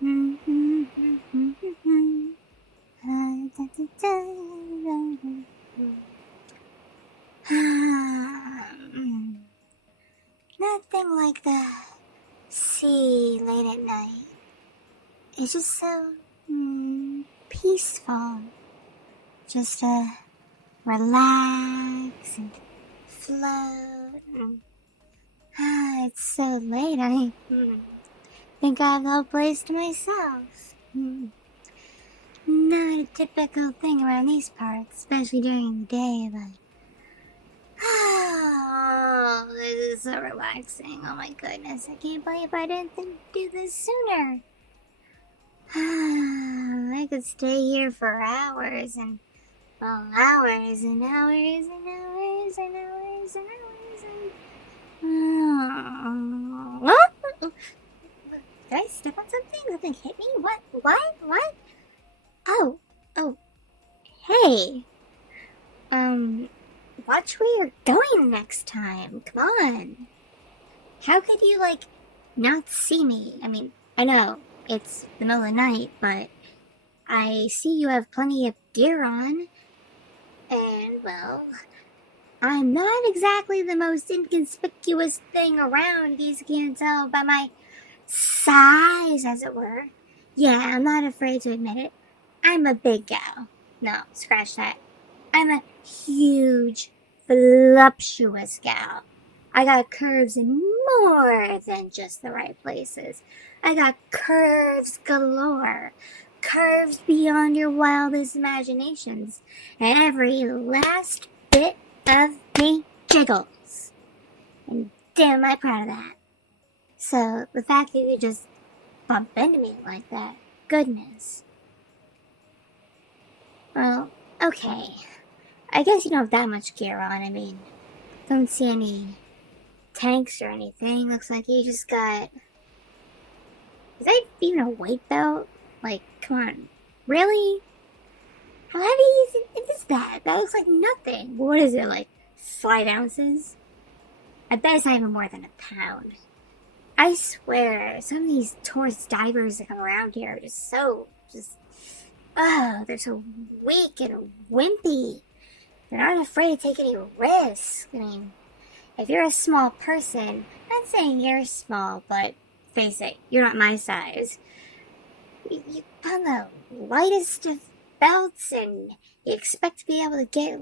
Nothing like the sea late at night. It's just so peaceful. Just relax and float. It's so late. I think I have the whole place to myself. Not a typical thing around these parts, especially during the day, but oh, this is so relaxing. Oh my goodness, I can't believe I didn't do this sooner. I could stay here for hours and, well, hours and hours and hours and hours and hours and... Did I step on something? Something hit me? What? Oh, hey. Watch where you're going next time. Come on. How could you, not see me? I mean, I know it's the middle of the night, but I see you have plenty of gear on. And, well, I'm not exactly the most inconspicuous thing around, in case you can't tell by my size, as it were. Yeah, I'm not afraid to admit it. I'm a big gal. No, scratch that. I'm a huge, voluptuous gal. I got curves in more than just the right places. I got curves galore. Curves beyond your wildest imaginations. And every last bit of me jiggles. And damn, am I proud of that. So, the fact that you just bump into me like that, goodness. Well, okay. I guess you don't have that much gear on. I mean, don't see any tanks or anything. Looks like you just got... Is that even a weight belt? Like, come on. Really? How heavy is that? That looks like nothing. What is it, like 5 ounces? I bet it's not even more than a pound. I swear, some of these tourist divers that come around here are just they're so weak and wimpy. They're not afraid to take any risks. I mean, if you're a small person, I'm not saying you're small, but face it, you're not my size. You put on the lightest of belts and you expect to be able to get,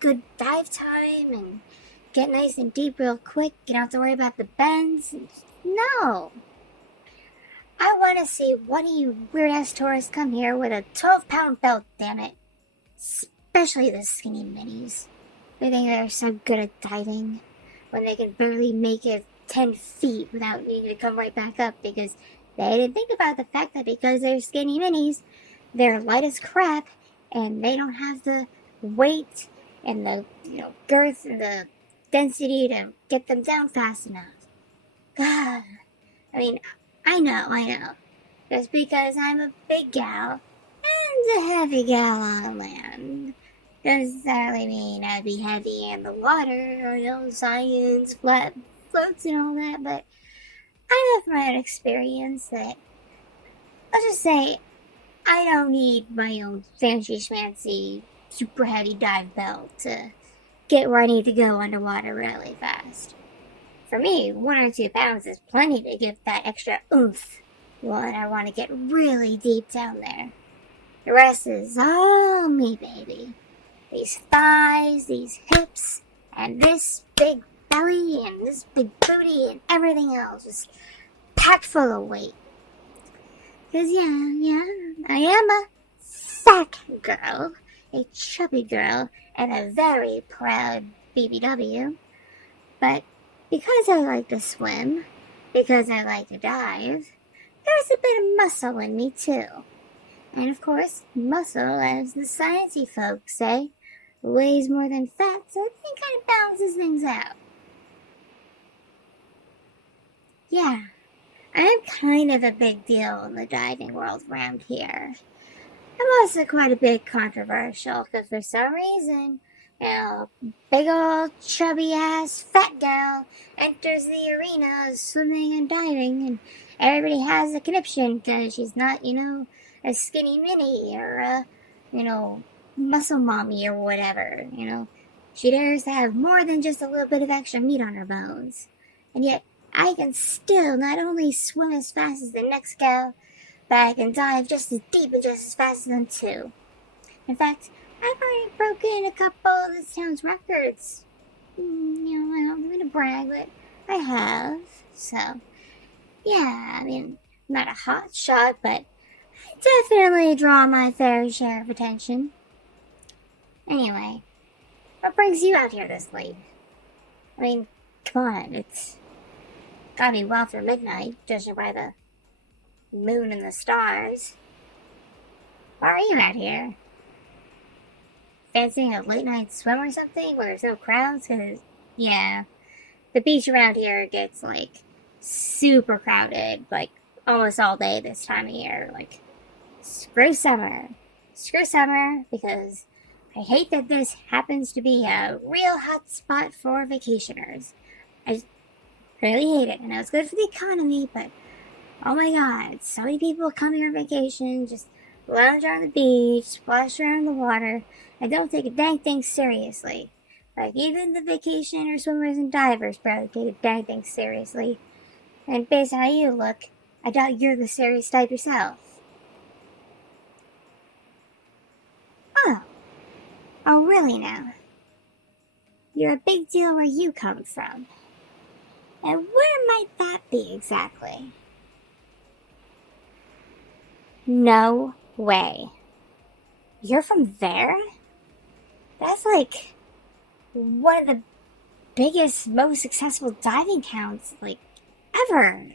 good dive time and get nice and deep real quick. You don't have to worry about the bends. No. I want to see one of you weird-ass tourists come here with a 12-pound belt, damn it. Especially the skinny minis. They think they're so good at diving when they can barely make it 10 feet without needing to come right back up because they didn't think about the fact that because they're skinny minis, they're light as crap and they don't have the weight and the girth and the density to get them down fast enough. God. I mean, I know. Just because I'm a big gal and a heavy gal on land doesn't necessarily mean I'd be heavy in the water or, science, flat floats and all that, but I know from my own experience that, I'll just say, I don't need my own fancy schmancy, super heavy dive belt to get where I need to go underwater really fast. For me, 1 or 2 pounds is plenty to give that extra oomph when I want to get really deep down there. The rest is all me, baby. These thighs, these hips, and this big belly, and this big booty, and everything else just packed full of weight. Cause yeah, I am a fat girl, a chubby girl, and a very proud BBW. But because I like to swim, because I like to dive, there's a bit of muscle in me too. And of course, muscle, as the sciencey folks say, weighs more than fat, so it kind of balances things out. Yeah, I'm kind of a big deal in the diving world around here. I'm also quite a bit controversial, because for some reason, big old chubby ass fat gal enters the arena of swimming and diving, and everybody has a conniption because she's not, a skinny mini or a, muscle mommy or whatever, She dares to have more than just a little bit of extra meat on her bones. And yet, I can still not only swim as fast as the next gal, but I can dive just as deep and just as fast as them too. In fact, I've already broken a couple of this town's records. I don't mean to brag, but I have. So, yeah, I'm not a hot shot, but I definitely draw my fair share of attention. Anyway, what brings you out here this late? Come on, it's gotta be well after midnight, judging by the moon and the stars. Why are you out here? Fancying a late night swim or something where there's no crowds? Cause, yeah, the beach around here gets, super crowded, almost all day this time of year. Screw summer. Screw summer, because I hate that this happens to be a real hot spot for vacationers. I just really hate it. I know it's good for the economy, but oh my god, so many people come here on vacation, just lounge on the beach, splash around in the water, and don't take a dang thing seriously. Even the vacationer, swimmers, and divers probably take a dang thing seriously. And based on how you look, I doubt you're the serious type yourself. Oh, really now? You're a big deal where you come from. And where might that be exactly? No way. You're from there? That's one of the biggest, most successful diving towns, ever.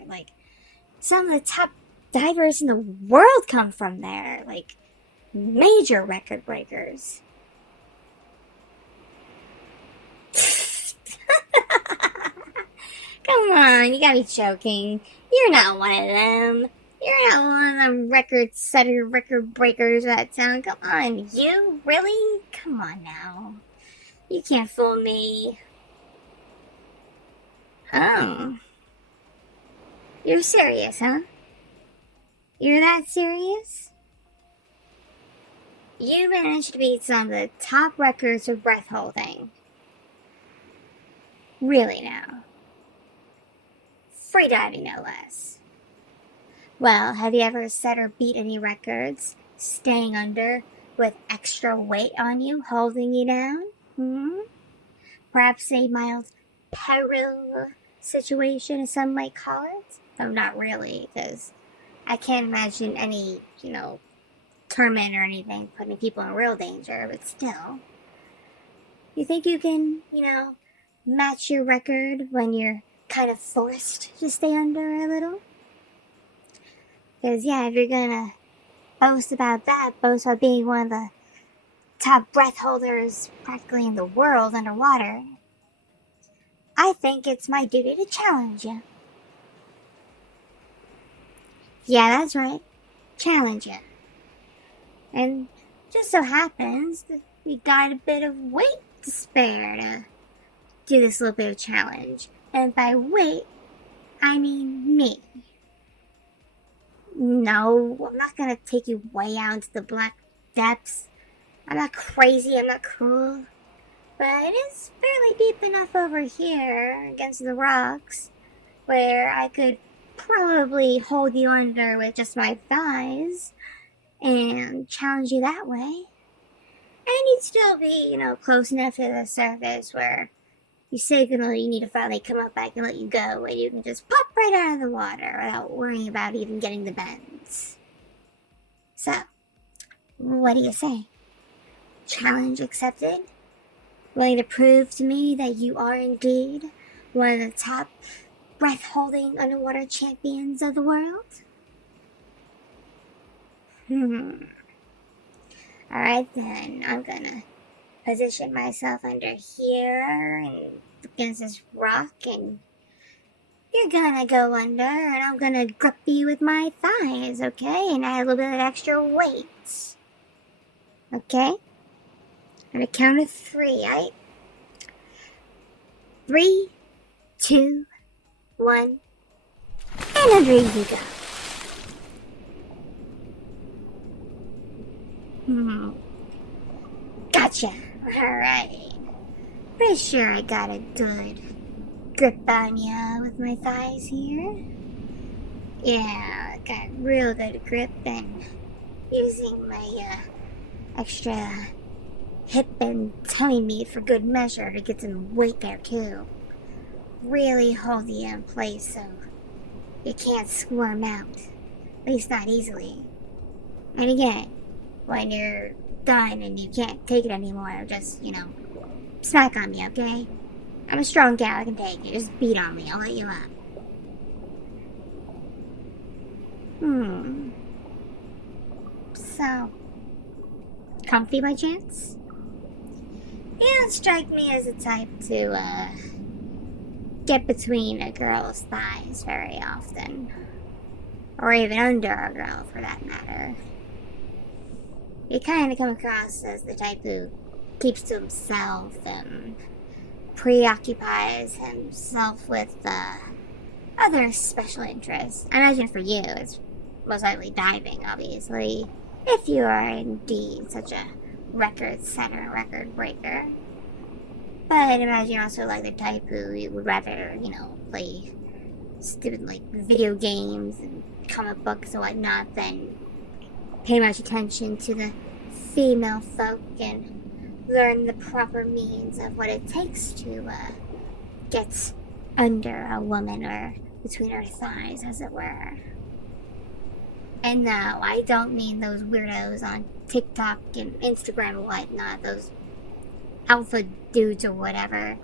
Some of the top divers in the world come from there. Major record breakers. Come on, you gotta be joking. You're not one of them. You're not one of them record breakers of that town. Come on, you? Really? Come on now. You can't fool me. Oh. You're serious, huh? You're that serious? You managed to beat some of the top records for breath holding. Really now. Free diving, no less. Well, have you ever set or beat any records, staying under with extra weight on you, holding you down? Perhaps a mild peril situation, as some might call it? Though not really, because I can't imagine any, tournament or anything putting people in real danger, but still. You think you can, match your record when you're kind of forced to stay under a little? Because, yeah, if you're gonna boast about that, boast about being one of the top breath holders practically in the world underwater, I think it's my duty to challenge you. Yeah, that's right. Challenge you. And just so happens that we got a bit of weight to spare to do this little bit of challenge. And by weight, I mean me. No, I'm not gonna take you way out into the black depths. I'm not crazy, I'm not cruel. But it is fairly deep enough over here against the rocks where I could probably hold you under with just my thighs and challenge you that way. And you'd still be, close enough to the surface where you signal you need to finally come up, I can let you go, and you can just pop right out of the water without worrying about even getting the bends. So, what do you say? Challenge accepted? Willing to prove to me that you are indeed one of the top breath-holding underwater champions of the world? Alright then, I'm gonna position myself under here and against this rock, and you're gonna go under, and I'm gonna grip you with my thighs, okay? And add a little bit of extra weight. Okay? On a count of 3, right? 3, 2, 1. And under you go. Gotcha. Alright. Pretty sure I got a good grip on ya with my thighs here. Yeah, got real good grip, and using my extra hip and tummy meat for good measure to get some weight there too. Really hold you in place so you can't squirm out. At least not easily. And again, when you're done and you can't take it anymore, just, smack on me, okay? I'm a strong gal, I can take it. Just beat on me, I'll let you up. So, comfy by chance? You don't strike me as a type to, get between a girl's thighs very often. Or even under a girl, for that matter. You kind of come across as the type who keeps to himself and preoccupies himself with other special interests. I imagine for you, it's most likely diving, obviously, if you are indeed such a record setter, record breaker. But I'd imagine you're also like the type who you would rather, play stupid, video games and comic books and whatnot than pay much attention to the female folk and learn the proper means of what it takes to get under a woman or between her thighs, as it were. And no, I don't mean those weirdos on TikTok and Instagram and whatnot, those alpha dudes or whatever,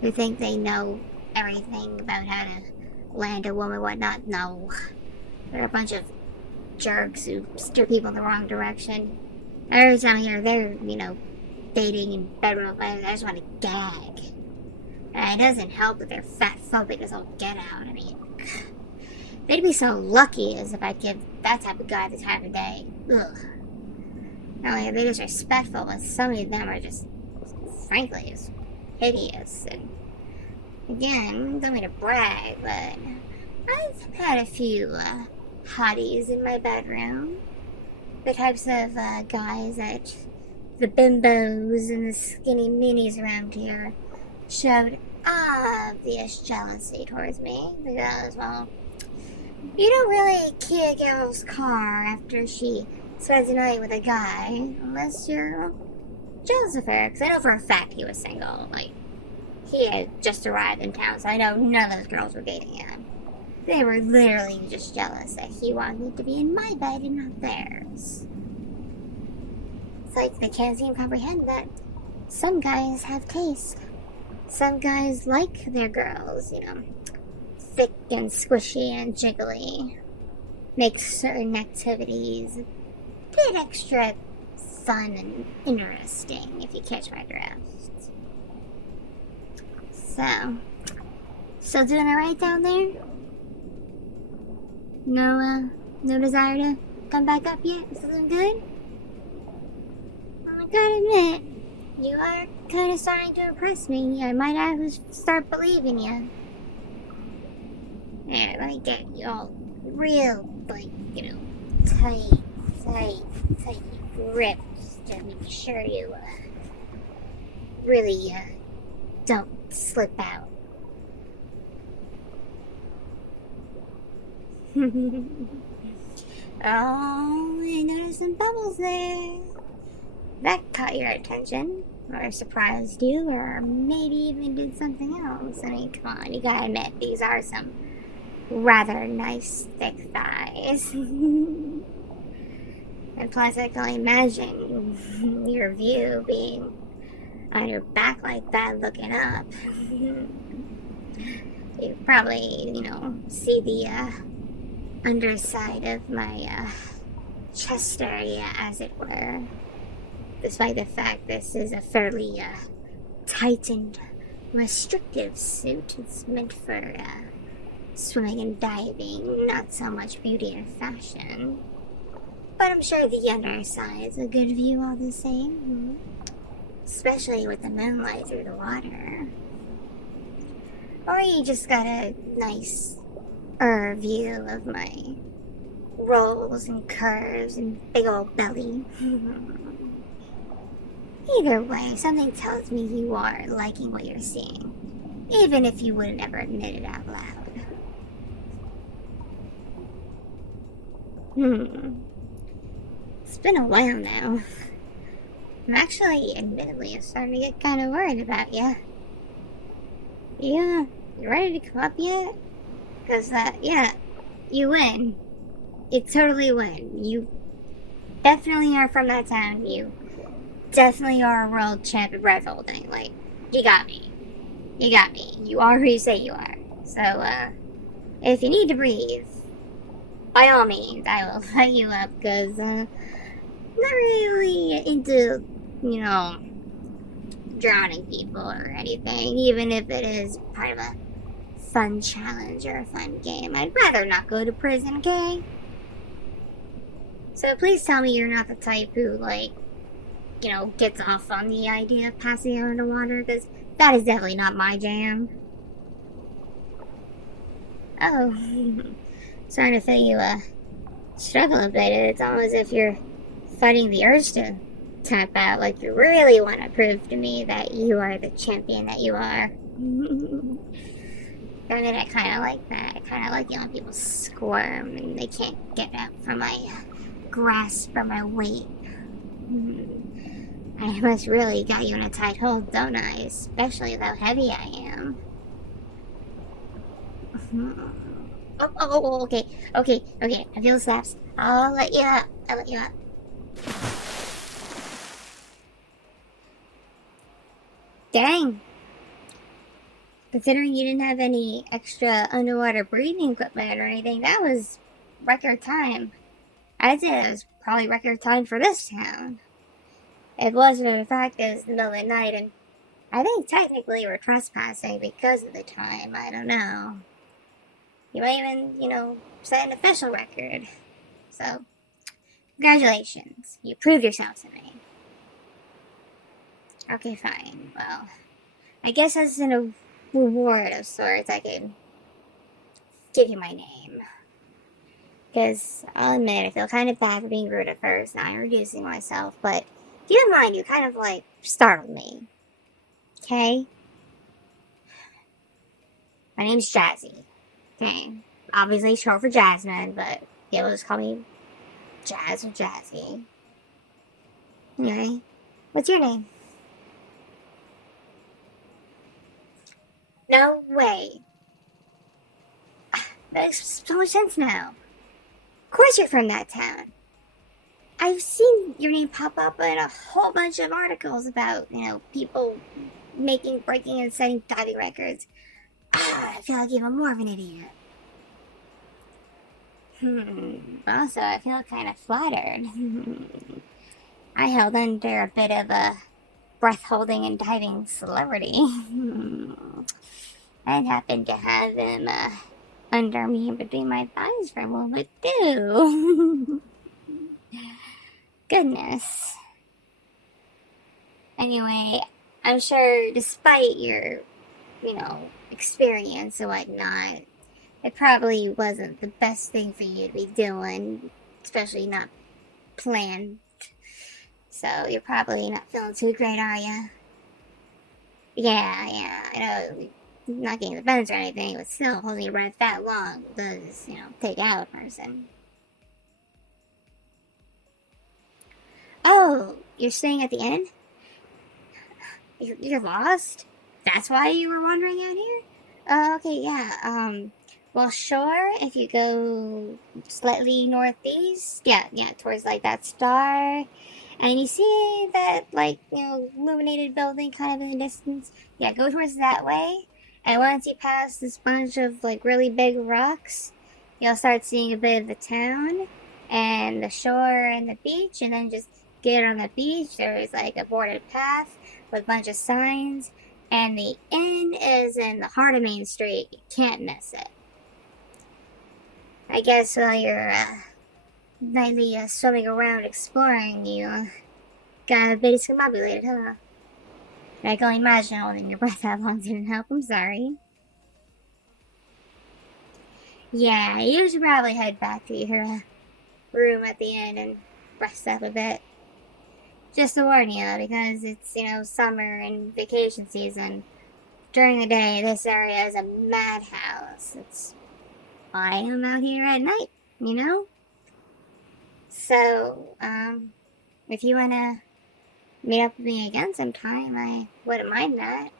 who think they know everything about how to land a woman and whatnot. No. They're a bunch of jerks who steer people in the wrong direction. Every time I hear they're, dating in bedroom, I just want to gag. And it doesn't help that they're fat phobic as all get out. I mean, they'd be so lucky as if I'd give that type of guy the time of day. Ugh. Not only are they disrespectful, but some of them are just, frankly, just hideous. And again, don't mean to brag, but I've had a few hotties in my bedroom. The types of guys that the bimbos and the skinny minis around here showed obvious jealousy towards me because, well, you don't really key a girl's car after she spends the night with a guy unless you're jealous of her. Because I know for a fact he was single. He had just arrived in town, so I know none of those girls were dating him. They were literally just jealous that he wanted to be in my bed and not theirs. It's like they can't seem to comprehend that some guys have taste. Some guys like their girls, thick and squishy and jiggly. Make certain activities a bit extra fun and interesting, if you catch my drift. So doing it right down there? No desire to come back up yet? Still doing good? I gotta admit, you are kind of starting to impress me. I might have to start believing you. Yeah, let me get you all real, tight grips to make sure you, really, don't slip out. Oh, I noticed some bubbles there. That caught your attention, or surprised you, or maybe even did something else. I mean, come on, you gotta admit, these are some rather nice, thick thighs. And plus, I can only imagine your view being on your back like that, looking up. You probably, see the underside of my chest area, as it were. Despite the fact this is a fairly tight and restrictive suit, it's meant for swimming and diving, not so much beauty and fashion. But I'm sure the underside is a good view all the same, especially with the moonlight through the water. Or you just got a nice view of my rolls and curves and big old belly. Either way, something tells me you are liking what you're seeing, even if you wouldn't ever admit it out loud. It's been a while now. I'm actually, admittedly, starting to get kind of worried about you. You ready to come up yet? Because, yeah, you win. You totally win. You definitely are from that town. You definitely are a world champ at breath holding. Like, you got me. You got me. You are who you say you are. So, if you need to breathe, by all means, I will let you up, because, not really into, drowning people or anything, even if it is part of a fun challenge or a fun game. I'd rather not go to prison, okay? So please tell me you're not the type who, gets off on the idea of passing out underwater, because that is definitely not my jam. Oh, starting to feel you, struggle a bit. It's almost as if you're fighting the urge to tap out, like you really want to prove to me that you are the champion that you are. I mean, I kind of like that. I kind of like when people squirm and they can't get out from my grasp or my weight. I must really got you in a tight hold, don't I? Especially with how heavy I am. Okay. I feel the slaps. I'll let you up. Dang. Considering you didn't have any extra underwater breathing equipment or anything, that was record time. I'd say it was probably record time for this town. It wasn't for the fact that it was the middle of the night, and I think technically we're trespassing because of the time. I don't know. You might even, set an official record. So, congratulations. You proved yourself to me. Okay, fine. Well, I guess as a reward of sorts, I could give you my name. Because I'll admit, I feel kind of bad for being rude at first, now I'm introducing myself, but keep in mind, you kind of, startled me. Okay? My name's Jazzy. Okay? Obviously short for Jasmine, but people just call me Jazz or Jazzy. Anyway, what's your name? No way. That makes so much sense now. Of course you're from that town. I've seen your name pop up in a whole bunch of articles about, people breaking, and setting diving records. I feel like even more of an idiot. Also, I feel kind of flattered. I held under a bit of a breath-holding and diving celebrity. I'd happen to have him, under me and between my thighs for a moment, too. Goodness. Anyway, I'm sure despite your, experience and whatnot, it probably wasn't the best thing for you to be doing, especially not planned. So you're probably not feeling too great, are you? Yeah, I know, not getting the bends or anything, but still holding your breath that long does, take out a person. Oh, you're staying at the inn? You're lost? That's why you were wandering out here? Okay, yeah, well, sure, if you go slightly northeast, yeah, towards, that star, and you see that, illuminated building kind of in the distance, yeah, go towards that way, and once you pass this bunch of, really big rocks, you'll start seeing a bit of the town, and the shore and the beach, and then just get on the beach, there's, a boarded path with a bunch of signs, and the inn is in the heart of Main Street. You can't miss it. I guess while you're, nightly, swimming around exploring, you, got a bit discombobulated, huh? I can only imagine holding your breath that long didn't help. I'm sorry. Yeah, you should probably head back to your room at the inn and rest up a bit. Just to warn you, because it's, summer and vacation season. During the day, this area is a madhouse. That's why I'm out here at night, you know? So, if you wanna meet up with me again sometime, I wouldn't mind that.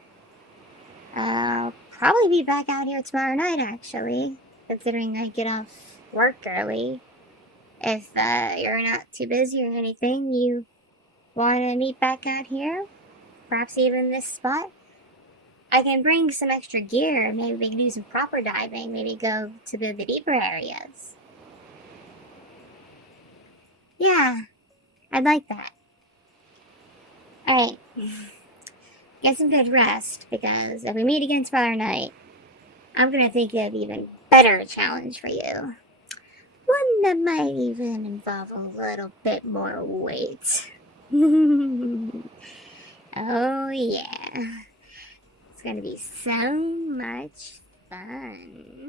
I'll probably be back out here tomorrow night, actually, considering I get off work early. If you're not too busy or anything, you want to meet back out here? Perhaps even this spot? I can bring some extra gear. Maybe we can do some proper diving. Maybe go to the deeper areas. Yeah, I'd like that. Alright, get some good rest, because if we meet again tomorrow night, I'm gonna think of even better challenge for you. One that might even involve a little bit more weight. Oh yeah. It's gonna be so much fun.